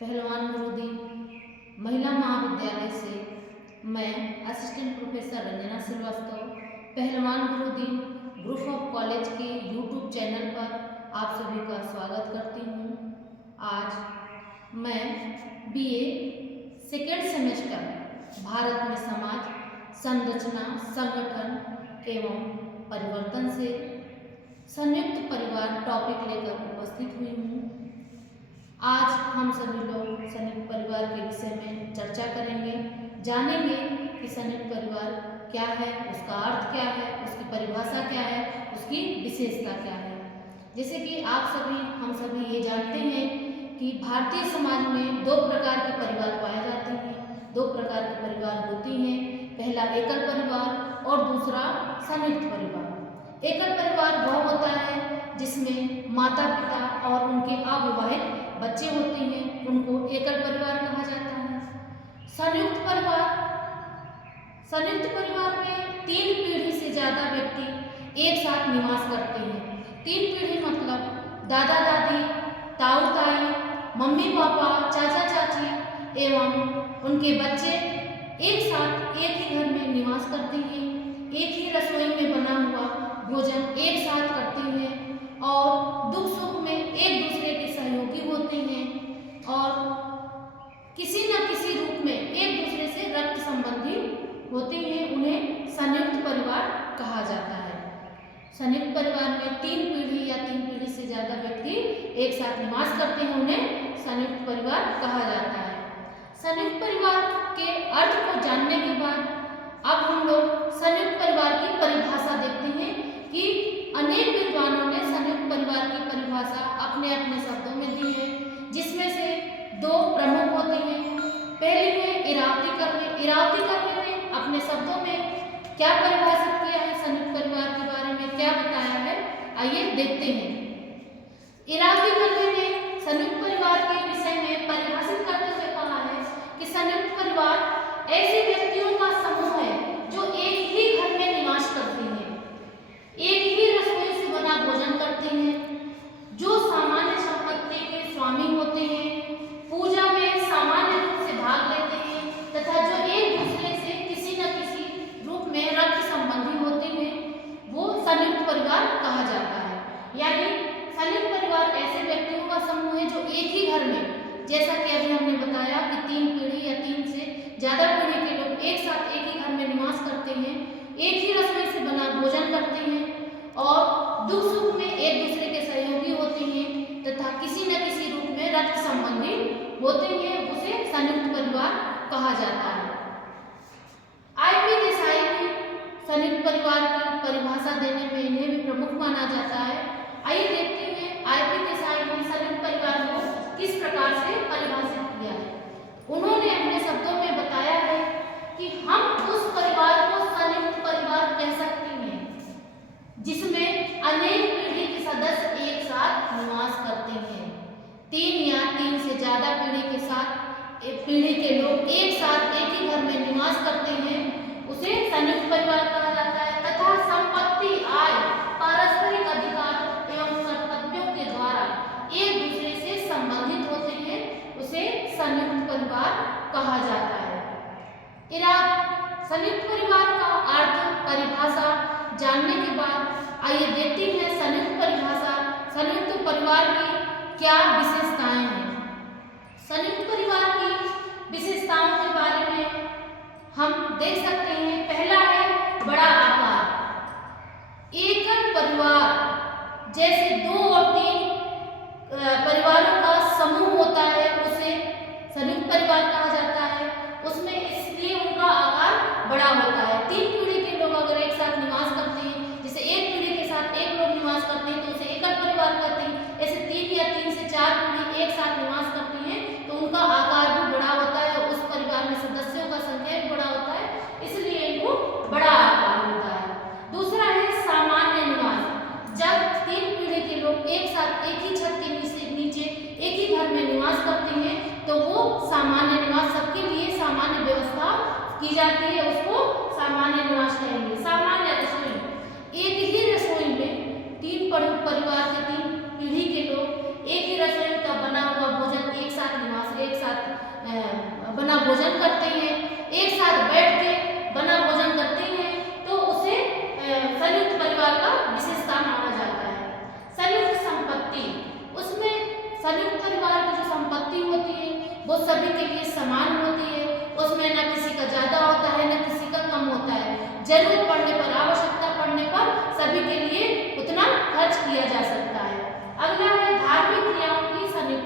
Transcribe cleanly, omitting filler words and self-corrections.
पहलवान नूरुद्दीन महिला महाविद्यालय से मैं असिस्टेंट प्रोफेसर रंजना श्रीवास्तव पहलवान नूरुद्दीन ग्रुप ऑफ कॉलेज के यूट्यूब चैनल पर आप सभी का स्वागत करती हूँ। आज मैं बीए सेकेंड सेमेस्टर भारत में समाज संरचना संगठन एवं परिवर्तन से संयुक्त परिवार टॉपिक लेकर उपस्थित हुई हूँ। आज हम सभी लोग संयुक्त परिवार के विषय में चर्चा करेंगे, जानेंगे कि संयुक्त परिवार क्या है, उसका अर्थ क्या है, उसकी परिभाषा क्या है, उसकी विशेषता क्या है। जैसे कि हम सभी ये जानते हैं कि भारतीय समाज में दो प्रकार के परिवार पाए जाते हैं, दो प्रकार के परिवार होती हैं। पहला एकल परिवार और दूसरा संयुक्त परिवार। एकल परिवार वह होता है जिसमें माता पिता और उनके अविवाहित बच्चे होते हैं, उनको एकल परिवार कहा जाता है। संयुक्त परिवार में 3 पीढ़ी से ज़्यादा व्यक्ति एक साथ निवास करते हैं। 3 पीढ़ी मतलब दादा दादी, ताऊ ताई, मम्मी पापा, चाचा चाची एवं उनके बच्चे एक साथ एक ही घर में निवास करते हैं। एक ही रसोई में बना हुआ भोजन एक साथ करते हैं और दुख सुख में एक दूसरे के सहयोगी होते हैं और किसी न किसी रूप में एक दूसरे से रक्त संबंधी होते हैं। उन्हें संयुक्त परिवार कहा जाता है। संयुक्त परिवार में 3 पीढ़ी या 3 पीढ़ी से ज़्यादा व्यक्ति एक साथ निवास करते हैं, उन्हें संयुक्त परिवार कहा जाता है। संयुक्त परिवार के अर्थ को जानने के बाद अब हम लोग संयुक्त परिवार की परिभाषा देखते हैं कि अनेक विद्वानों ने संयुक्त परिवार की परिभाषा अपने अपने शब्दों में दी है, जिसमें से 2 प्रमुख होती हैं। पहली है इरावती कर्वे ने अपने शब्दों में क्या परिभाषित किया है, संयुक्त परिवार के बारे में क्या बताया है, आइए देखते हैं। इरावती कर्वे ने संयुक्त परिवार के विषय में परिभाषित करते हुए कहा है कि संयुक्त परिवार ऐसे व्यक्तियों का समूह है जो एक ही घर में निवास करते हैं, एक ही रसोई से बना भोजन करते हैं, जो सामान्य संपत्ति के स्वामी होते हैं, पूजा में सामान्य रूप से भाग लेते हैं तथा जो एक दूसरे से किसी न किसी रूप में रक्त संबंधी होते हैं, वो संयुक्त परिवार कहा जाता है। यानी संयुक्त परिवार ऐसे व्यक्तियों का समूह है जो एक ही घर में, जैसा कि अभी हमने बताया कि 3 पीढ़ी या 3 से ज़्यादा पीढ़ी के लोग एक साथ एक ही घर में निवास करते हैं, एक ही रसोई से बना भोजन करते हैं और दुख सुख में एक दूसरे के सहयोगी होते हैं तथा किसी न किसी रूप में रक्त संबंधी होते हैं, उसे संयुक्त परिवार कहा जाता है। आईपी देसाई ने संयुक्त परिवार की परिभाषा देने में इन्हें भी प्रमुख माना जाता है। आइए देखते हैं आईपी देसाई ने संयुक्त परिवार को किस प्रकार से परिभाषित किया है। उन्होंने अपने शब्दों में बताया है कि हम उस परिवार को संयुक्त परिवार कह सकते हैं जिसमें अनेक पीढ़ी के सदस्य एक साथ निवास करते हैं। 3 या 3 से ज़्यादा पीढ़ी के लोग एक साथ एक ही घर में निवास करते हैं, उसे संयुक्त परिवार कहा जाता है तथा संपत्ति, आय, पारस्परिक अधिकार एवं कर्तव्यों के द्वारा एक दूसरे से संबंधित होते हैं, उसे संयुक्त परिवार कहा जाता है। संयुक्त परिवार का अर्थ परिभाषा जानने के बाद आइए देखते हैं संयुक्त परिवार की क्या विशेषताएं हैं। संयुक्त परिवार की विशेषताओं के बारे में हम देख सकते हैं। पहला है बड़ा आकार। एकल परिवार जैसे 2 और 3 परिवारों का समूह होता है, उसे संयुक्त परिवार कहा जाता है। उसमें इसलिए उनका आकार बड़ा होता है। 3 पीढ़ी के लोग अगर एक साथ निवास करते हैं, जैसे एक पीढ़ी के साथ एक लोग निवास करते हैं तो उसे एकल परिवार कहते हैं। ऐसे 3 या 3 से 4 पीढ़ी एक साथ निवास करती हैं तो उनका आकार भी बड़ा होता है, उस परिवार में सदस्यों का संख्या भी बड़ा होता है, इसलिए इनको बड़ा आकार होता है। दूसरा है सामान्य निवास। जब 3 पीढ़ी के लोग एक साथ एक ही छत के नीचे एक ही घर में निवास करते हैं तो वो सामान्य निवास, सबके लिए सामान्य व्यवस्था की जाती है, उसको सामान्य निवास कहेंगे। सामान्य रसोई, एक ही रसोई में 3 परिवार के 3 पीढ़ी के लोग एक ही रसोई का बना हुआ भोजन एक साथ निवास, एक संयुक्त परिवार की जो संपत्ति होती है वो सभी के लिए समान होती है, उसमें न किसी का ज़्यादा होता है न किसी का कम होता है। जरूरत पड़ने पर, आवश्यकता पड़ने पर सभी के लिए उतना खर्च किया जा सकता है। अगला है धार्मिक क्रियाओं की संयुक्त